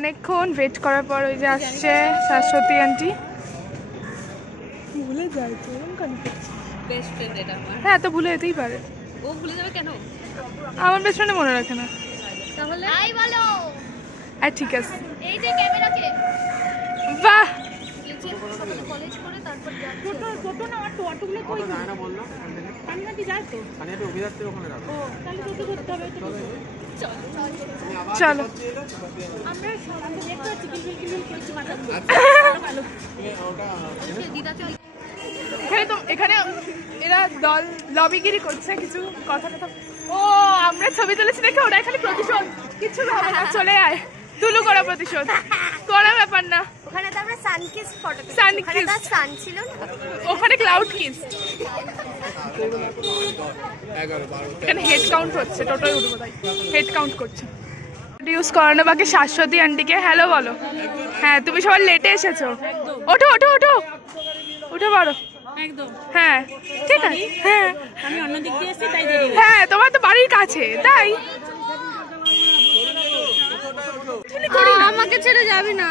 অনেকক্ষণ ওয়েট করার পর ওই যে আসছে শাশ্বতী আন্টি। ভুলে যায় তো বেস্ট ফ্রেন্ড এটা আমার। হ্যাঁ তো ভুলে যেতেই পারে। ও ভুলে যাবে কেন? আমার বেস্ট ফ্রেন্ড মনে রাখে না। তাহলে আই বলো। আই ঠিক আছে। এই যে ক্যামেরাকে বাহ কলেজ করে তারপর টোটো না অটোগুলো কই না না বললো কান্নাটি যায় তো কান্নাটি অভিযাত্রীর ওখানে রাখো। ও তাহলে টোটো করতে হবে তো চলো আমরা সামনে দেখতে পাচ্ছি কিলকিল করছে মাথা ভালো দিদা চল এখানে তো এখানে এরা দল লবিগিরি করছে কিছু কথা কথা। ও আমরা ছবি তুলেছি দেখে ওরা এখানে প্রতিশোধ কিছু হবে না চলে আয় তুলু করা প্রতিশোধ করা ব্যাপার না। ওখানে তো আমরা সানকিস ফটো ওখানে তো সান ছিল ওখানে ক্লাউড কিস। এখানে হেড কাউন্ট হচ্ছে টোটোয় উঠবো তাই হেড কাউন্ট করছে। ইউজ করানো বাকি শাশ্বতী আন্টিকে হ্যালো বলো। হ্যাঁ তুমি সবাই লেটে এসেছো ওঠো ওঠো ওঠো উঠে পড়ো একদম। হ্যাঁ ঠিক আছে। হ্যাঁ আমি অন্য দিক দিয়ে এসেছি তাই দেরি। হ্যাঁ তোমার তো বাড়ির কাছে তাই আমাকে ছেড়ে যাবি না।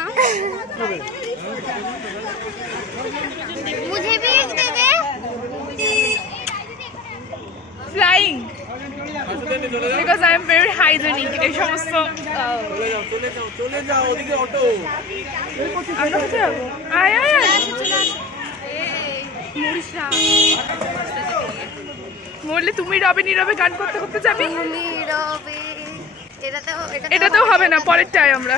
मुझे भी दे दे flying because I am very hygienic এই সমস্ত। চলে যাও ওদিকে অটো আমরা কোথায় যাব? আয় আয় আয় মরিসা মরলে তুমি রবে নীরবে গান করতে করতে যাবি। নীরবে এটাতেও হবে না পরেরটাই আমরা।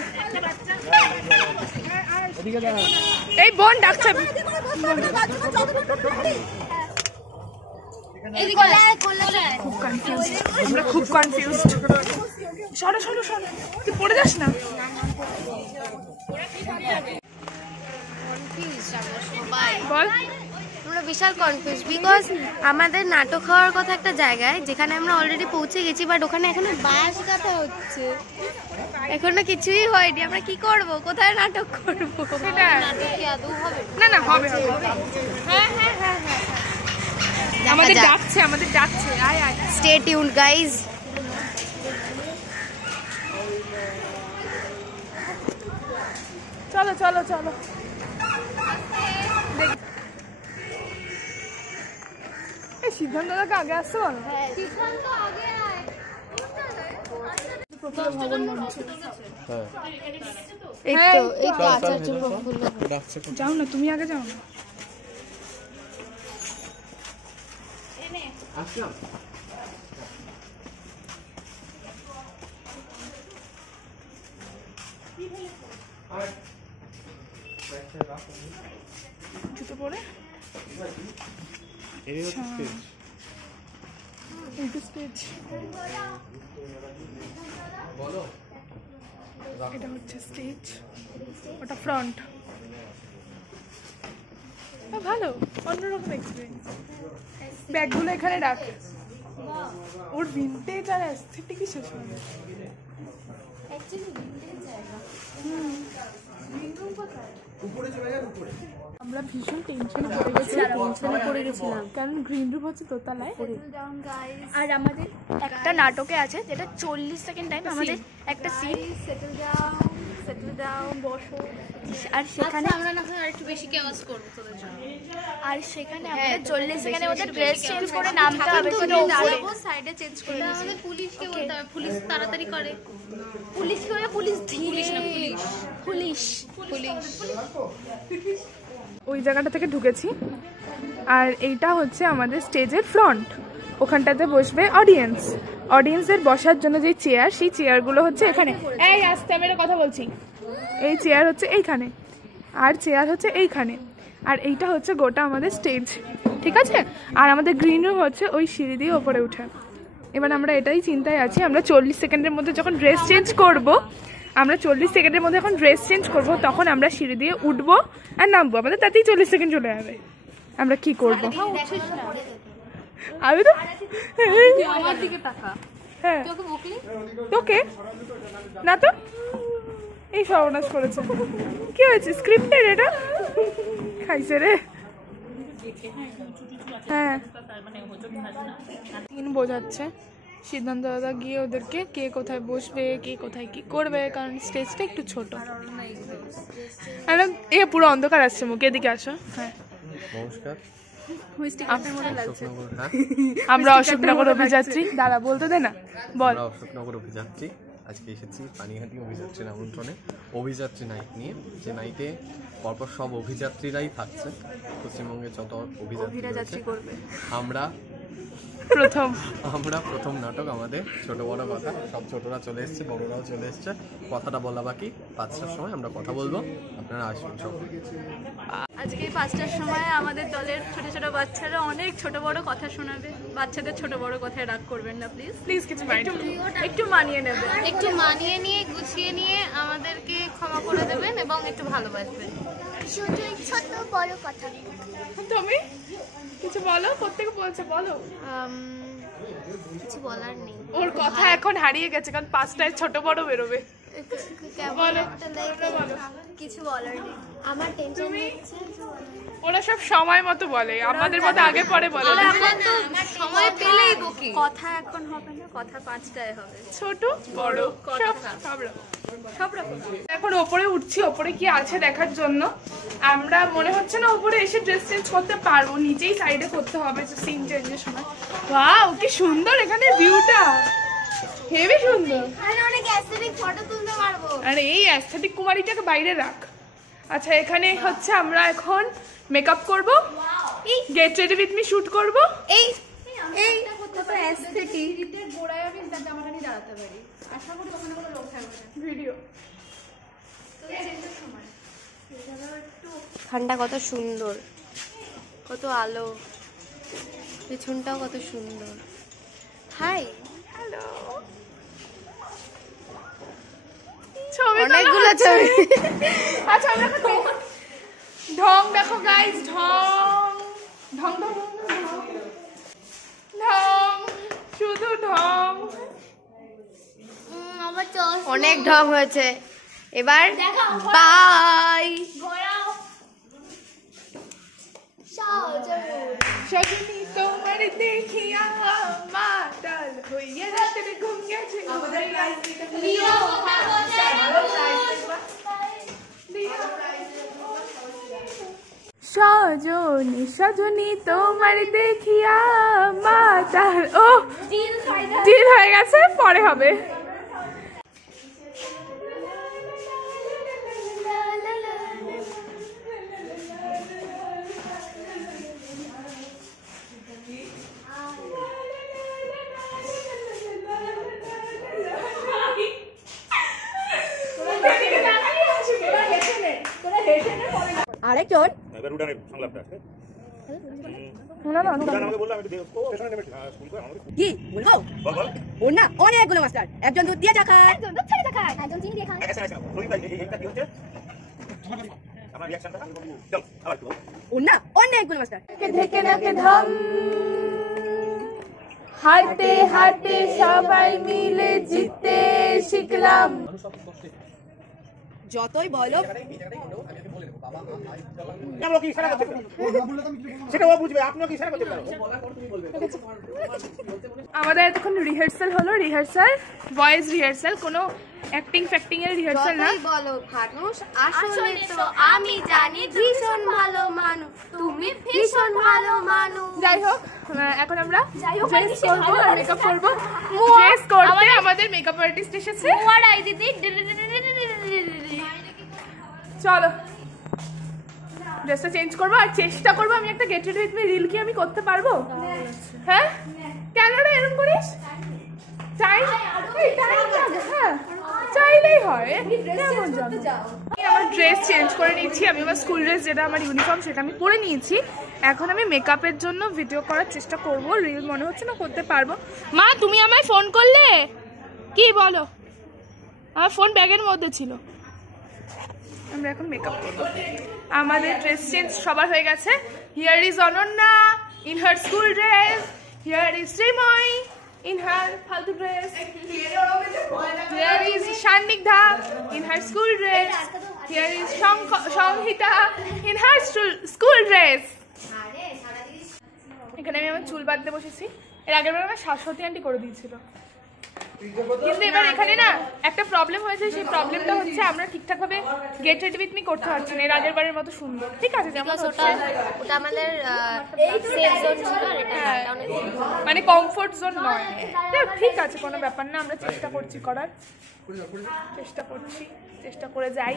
এই বোন ডাকছে আমরা খুব কনফিউজড। সরো সরো সরো তুই পড়ে যাস না। বল আমরা বিশাল কনফিউজ বিকজ আমাদের নাটক হওয়ার কথা একটা জায়গায় যেখানে আমরা অলরেডি পৌঁছে গেছি বাট ওখানে এখনো বাস কথা হচ্ছে এখনো কিছুই হয়নি। আমরা কি করব কোথায় নাটক করব? সেটা না না হবে হ্যাঁ হ্যাঁ হ্যাঁ হ্যাঁ আমাদের ডাকছে আয় আয় স্টে টিউনড গাইজ। চলো চলো চলো সিদ্ধান্ত দাদাকে আগে আসতে বলো। সিদ্ধান্ত আগে আয় প্রফুল্ল ভবন মঞ্চ। এই তো এই তো আচার্য প্রফুল্ল যাও না তুমি আগে যাও না। আসলাম জুতো পরে এটা হচ্ছে স্টেজ ওটা ফ্রন্ট। ভালো অন্যরকম এক্সপিরিয়েন্স। ব্যাগগুলো এখানে রাখ ওর ভিন্টেজ আর অ্যাস্থেটিকই শেষ হবে। আমরা ভীষণ টেনশনে পড়ে গেছিলাম কারণ গ্রিন রুম হচ্ছে দোতলায় আর আমাদের একটা নাটকে আছে যেটা 40 সেকেন্ড টাইম আমাদের একটা সিট সেটেল ডাউন বসো আর সেখানে আমরা না হয় একটু বেশি কেওয়াস করব তোদের জন্য আর সেখানে আমাদের 40 সেকেন্ডে ওদের ড্রেস চেঞ্জ করে নামতে হবে কিন্তু দাঁড়াবো সাইডে চেঞ্জ করে আমাদের পুলিশকে বলতে হবে পুলিশ তাড়াতাড়ি করে পুলিশ কি করে পুলিশ ধীরে না পুলিশ ওই জায়গাটা থেকে ঢুকেছি আর এইটা হচ্ছে আমাদের স্টেজের ফ্রন্ট। ওখানটাতে বসবে অডিয়েন্সের বসার জন্য যে চেয়ার সেই চেয়ারগুলো হচ্ছে এখানে। এই আস্তে আমি একটা কথা বলছি। এই চেয়ার হচ্ছে এইখানে আর চেয়ার হচ্ছে এইখানে আর এইটা হচ্ছে গোটা আমাদের স্টেজ ঠিক আছে। আর আমাদের গ্রিন রুম হচ্ছে ওই সিঁড়ি দিয়ে ওপরে উঠে। এবার আমরা এটাই চিন্তায় আছি আমরা 40 সেকেন্ডের মধ্যে যখন ড্রেস চেঞ্জ করব তখন আমরা সিঁড়ি দিয়ে উঠবো আর নামবো আমাদের তাতেই 40 সেকেন্ড চলে যাবে। আমরা কি করবো? আমি তো আমার দিকে তাকা। হ্যাঁ তোকে না তো এই সর্বনাশ করেছে। কি হয়েছে স্ক্রিপ্টেড এটা খাইছে রে। হ্যাঁ 3 বোঝাচ্ছে সিদ্ধান্ত দাদা গিয়ে ওদেরকে কে কোথায় বসবে, কে কোথায় কি করবে, কারণ স্টেজটা একটু ছোট। এ পুরো অন্ধকার আসছে মুখে, এদিকে আসো। হ্যাঁ নমস্কার, আমরা অশোকনগর অভিযাত্রী। দাদা বলতে দে না, বল। অশোকনগর অভিযাত্রী আজকে এসেছি পানিহাটি অভিযাত্রীর আমন্ত্রণে অভিযাত্রী নাইট নিয়ে, যে নাইটে পরপর সব অভিযাত্রীরাই থাকছে, পশ্চিমবঙ্গে যত অভিযাত্রী করবে। আমরা প্রথম নাটক আমাদের ছোট বড় কথা, সব ছোটরা চলে এসছে, বড়রাও চলে এসছে। কথাটা বলা বাকি, 5টার সময় আমরা কথা বলবো, আপনারা আসবেন সব। আজকে 5টার সময় আমাদের দলের ছোট ছোট বাচ্চারা অনেক ছোট বড় কথা শোনাবে। বাচ্চাদের ছোট বড় কথায় রাগ করবেন না প্লিজ, প্লিজ কিছু একটু মানিয়ে নেবেন, একটু মানিয়ে নিয়ে গুছিয়ে নিয়ে আমাদেরকে ক্ষমা করে দেবেন এবং একটু ভালোবাসবেন। শুধু ছোট বড় কথা। তুমি কিছু বলো, প্রত্যেকে বলছে বলো। কিছু বলার নেই, ওর কথা এখন হারিয়ে গেছে, কারণ 5টায় ছোট বড় বেরোবে। কিছু বলার নেই, আমার টেনশন হচ্ছে। ওরা সব সময় মতো বলে, আমাদের মতো আগে পরে বলে। সময় পেলেই বকি। কথা এখন হবে না, কথা 5টায় হবে। ছোট বড় সব রকম। এখন ওপরে উঠছি, ওপরে কি আছে দেখার জন্য। আমরা মনে হচ্ছে না ওপরে এসে ড্রেস চেঞ্জ করতে পারবো, নিজেই সাইডে করতে হবে সিন চেঞ্জের সময়। ওয়াও কি সুন্দর এখানে ভিউটা, হেভি সুন্দর। অনেক অ্যাস্থেটিক ফটো তুলতে পারবো। আরে এই অ্যাস্থেটিক কুমারীটাকে বাইরে রাখ। আচ্ছা এখানে হচ্ছে আমরা এখন মেকআপ করব, get ready with me shoot করব। এই কত অ্যাস্থেটিক গোড়ায় আমি জামাটা নিয়ে দাঁড়াতে পারি। আশা করি ওখানে কোনো লোক থাকবে না। ভিডিও ঠান্ডা কত সুন্দর, কত আলো, পেছনটাও কত সুন্দর। Hi, hello. অনেকগুলো ছবি। আচ্ছা আমরা ঢং দেখো গাইস, ঢং ঢং ঢং ঢং, শুধু ঢং। অনেক ঢং হয়েছে, এবার বাই। সজনী তোমার দেখিয়া মাতাল হইয়া রাতের ঘুম গেছে। সজনী সজনী তোমার দেখিয়া মাতাল। ও ডিল হয়ে গেছে, পরে হবে। আরেকজন কি বলবো, ওর না অনেকগুলো মাস্টার, একজন দুধ দিয়ে চা খায়, একজন দুধ ছেড়ে খায়, একজন চিনি দিয়ে খায়। ওর না অনেকগুলো মাস্টার। থেকে নাকে ধম, হাঁটতে হাঁটতে সবাই মিলে জিততে শিখলাম। যতই বলো আমাদের এতক্ষণ রিহার্সাল হলো, ভয়েস রিহার্সাল, কোনো অ্যাক্টিং ফ্যাক্টিং এর রিহার্সাল না। বলো ফানুস, আসলে তো আমি জানি ভীষণ ভালো মানুষ, তুমি ভীষণ ভালো মানুষ। যাই হোক এখন আমরা ড্রেস করবো আর মেকআপ করবো। ড্রেস করতে আমাদের মেকআপ আর্টিস্ট এসেছে। চলো ড্রেসটা চেঞ্জ করবো আর চেষ্টা করবো আমি একটা get ready with me reel কি আমি করতে পারবো। হ্যাঁ কেন রে এরকম করিস? হ্যাঁ চাইলেই হয়। আমার ড্রেস চেঞ্জ করে নিয়েছি, আমি আমার স্কুল ড্রেস যেটা আমার ইউনিফর্ম সেটা আমি পরে নিয়েছি। এখন আমি মেকআপের জন্য ভিডিও করার চেষ্টা করব, রিল মনে হচ্ছে না করতে পারবো। মা তুমি আমায় ফোন করলে কি বলো? আমার ফোন ব্যাগের মধ্যে ছিল। আমরা এখন মেকআপ করবো, আমাদের ড্রেস চেঞ্জ সবার হয়ে গেছে। Here is Ananya in her school dress, here is Shrimoy in her faltu dress, here is Shanigdha in her school dress, here is Shanghita in her school dress. এখানে আমি আমার চুল বাঁধতে বসেছি, এর আগের বার আমার শাশ্বতী আন্টি করে দিয়েছিল, কিন্তু এবার এখানে না একটা প্রবলেম হয়েছে। সেই প্রবলেমটা হচ্ছে আমরা ঠিকঠাক ভাবে গেট রেডি উইথ মি করতে পারছি না এর আগের বারের মতো সুন্দর। ঠিক আছে, যেমন ওটা আমাদের সেফ জোন ছিল আর এটা মানে কমফোর্ট জোন নয়। ঠিক আছে, কোনো ব্যাপার না, আমরা চেষ্টা করছি করার, চেষ্টা করে যাই।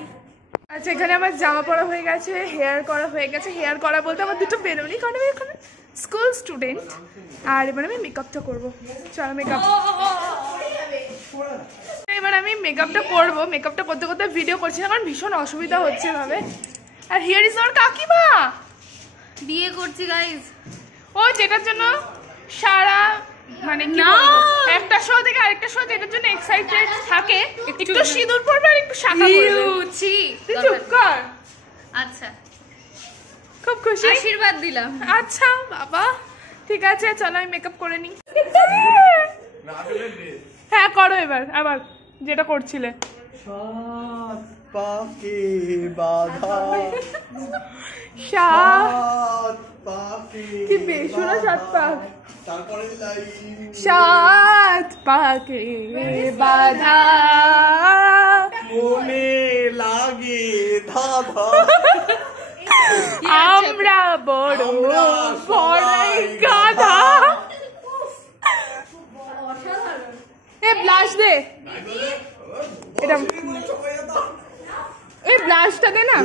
আচ্ছা, এখানে আমার জামা পরা হয়ে গেছে, হেয়ার করা হয়ে গেছে। হেয়ার করা বলতে আমার দুটো বেরোনি, কারণ আমি এখন স্কুল স্টুডেন্ট। আর এবার আমি মেকআপটা করবো। চলো মেকআপ, এবার আমি মেকআপটা করবো। মেকআপটা করতে করতে ভিডিও করছি না, কারণ ভীষণ অসুবিধা হচ্ছে ভাবে। আর হিয়ার ইজ আমার কাকিমা বিয়ে করছি গাইস। ও যেটার জন্য সারা মানে না একটা শো থেকে আরেকটা শো যেটার জন্য এক্সাইটেড থাকে, একটু সিঁদুর পরবে আর একটু শাখা পরবে। তুই চুপ কর। আচ্ছা, খুব খুশি, আশীর্বাদ দিলাম। আচ্ছা বাবা, ঠিক আছে, চলো আমি মেকআপ করে নিই। হ্যাঁ করো এবার আবার যেটা করছিলে। সাত পাকে বাঁধা, সাত পাকে কি বেসুরা সাত পাক, তারপরে সাত পাকে বাঁধা মনে লাগে ধাঁধা, আমরা বড় বড়াই গাধা। এ ব্লাশ দে, এটা এই ব্লাশটা দে না।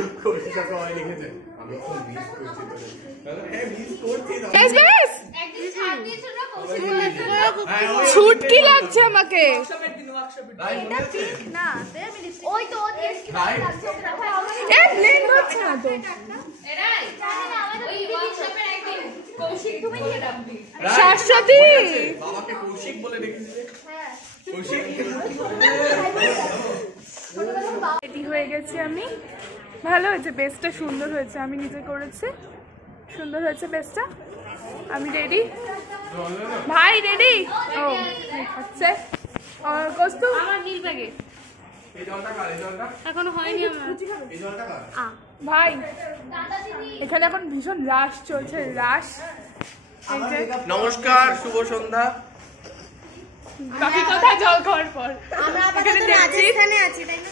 ছুটকি লাগছে আমাকে। শাশ্বতী বাবাকে কৌশিক বলে রেখেছে। রেডি হয়ে গেছি আমি, ভালো হয়েছে, বেসটা সুন্দর হয়েছে, আমি নিজে করেছি, সুন্দর হয়েছে বেসটা। আমি রেডি, ভাই রেডি। ও আচ্ছা, আর কস্তু আমার নীল ব্যাগে এখনো হয়নি আমার। ভাই এখানে এখন ভীষণ রাশ চলছে, রাশ। নমস্কার, শুভ সন্ধ্যা। বাকি কথা জল খাওয়ার পর। আমরা আপাতত রাজস্থানে আছি, তাই না?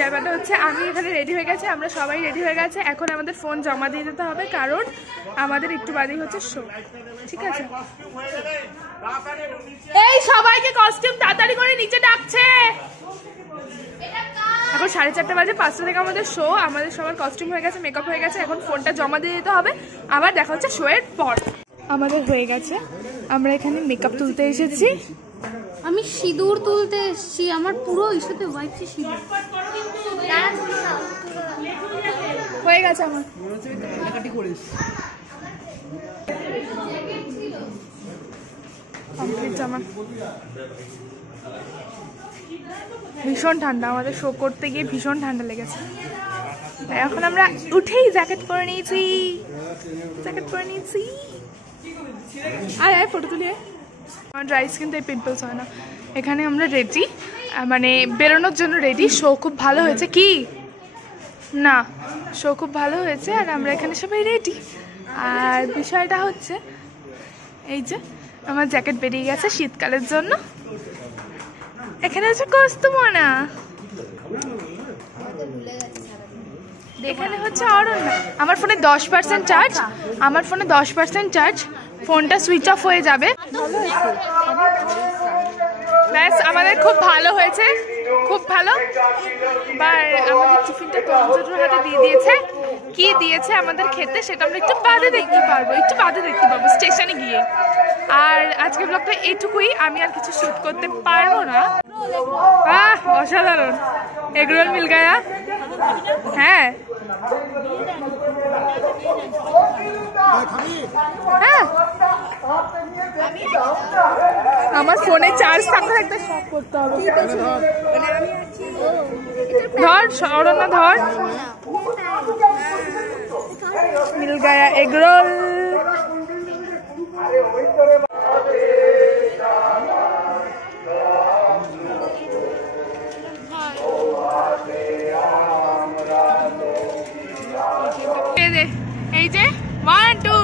ব্যাপারটা হচ্ছে আমি এখানে রেডি হয়ে গেছি, আমরা সবাই রেডি হয়ে গেছে। এখন আমাদের ফোন জমা দিয়ে দিতে হবে, কারণ আমাদের একটু বাদেই হচ্ছে শো। ঠিক আছে, এই সবাইকে কস্টিউম তাড়াতাড়ি করে নিচে ডাকছে। এখন 4:30 বাজে, 5টা থেকে আমাদের শো। আমাদের সবার কস্টিউম হয়ে গেছে, মেকআপ হয়ে গেছে, এখন ফোনটা জমা দিয়ে দিতে হবে। আবার দেখা হচ্ছে শো এর পর। আমাদের হয়ে গেছে, আমরা এখানে মেকআপ তুলতে এসেছি। আমি সিঁদুর তুলতে এসেছি, আমার পুরো ইস্যুতে ওয়াইপছি সিঁদুর। হয়ে গেছে আমার। ভীষণ ঠান্ডা, আমাদের শো করতে গিয়ে ভীষণ ঠান্ডা লেগেছে। এখন আমরা উঠেই জ্যাকেট পরে নিয়েছি, আয় ফটো তুলি। আমার ড্রাই স্কিন তাই পিম্পলস হয় না। এখানে আমরা রেডি, মানে বেরোনোর জন্য রেডি। শো খুব ভালো হয়েছে, কি না শো খুব ভালো হয়েছে, আর আমরা এখানে সবাই রেডি। আর বিষয়টা হচ্ছে এই যে আমার জ্যাকেট বেরিয়ে গেছে শীতকালের জন্য। এখানে হচ্ছে কস্তুমনা, এখানে হচ্ছে অরণ্যা। আমার ফোনে 10% চার্জ, আমার ফোনে 10% চার্জ, ফোনটা সুইচ অফ হয়ে যাবে। ব্যাস, আমাদের খুব ভালো হয়েছে, খুব ভালো। এবার আমাদের টিফিনটা তরুণের হাতে দিয়ে দিয়েছে। কি দিয়েছে আমাদের খেতে সেটা আমরা একটু বাদে দেখতে পারবো, স্টেশনে গিয়ে। আর আজকের ব্লগটা এইটুকুই, আমি আর কিছু শুট করতে পারবো না। অসাধারণ, এগরোল মিল গায়া। হ্যাঁ হ্যাঁ, আমার ফোনে চার্জ থাকতে থাকতে সব করতে হবে। ধর অরণ্যা, ধর মিল গায়া এগরোল। এই যে 1 2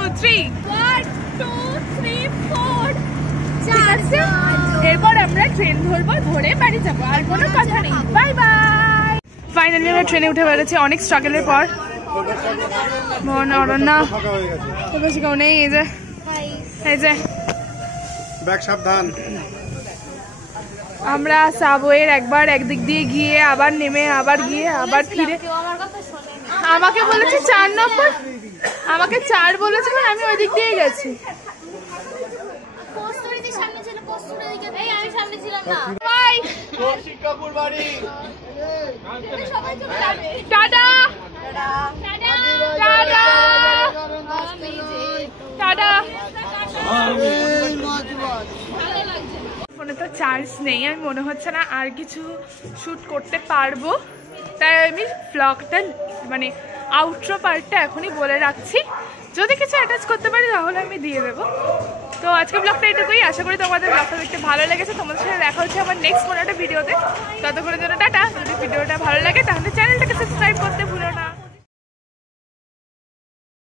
ট্রেন ধরবো, ধরে বাড়ি যাবো, আর কোনো কথা নেই। Bye bye. ফাইনালি আমরা ট্রেনে উঠে বেড়েছি অনেক স্ট্রাগলের পর। অরণ্যা কেউ নেই, এই যে ব্যাগ সাবধান। আমরা সাবওয়ের একবার একদিক দিয়ে গিয়ে আবার নেমে আবার গিয়ে আবার ফিরে। আমাকে বলেছে 4 নম্বর, আমাকে 4 বলেছিল, আমি ওই দিক দিয়ে গেছি। Tata tata tata. ফোনে তো চার্জ নেই, আমি মনে হচ্ছে না আর কিছু শ্যুট করতে পারবো, তাই আমি ব্লগটা মানে আউটরো পার্টটা এখনই বলে রাখছি। যদি কিছু অ্যাটাচ করতে পারি তাহলে আমি দিয়ে দেবো। তো আজকে ব্লগটা এটুকুই। আশা করি তোমাদের ব্লগটা দেখতে ভালো লেগেছে। তোমাদের সাথে দেখা হচ্ছে আমার নেক্সট কোনো একটা ভিডিওতে। ততক্ষণের জন্য টাটা। যদি ভিডিওটা ভালো লাগে তাহলে চ্যানেলটাকে সাবস্ক্রাইব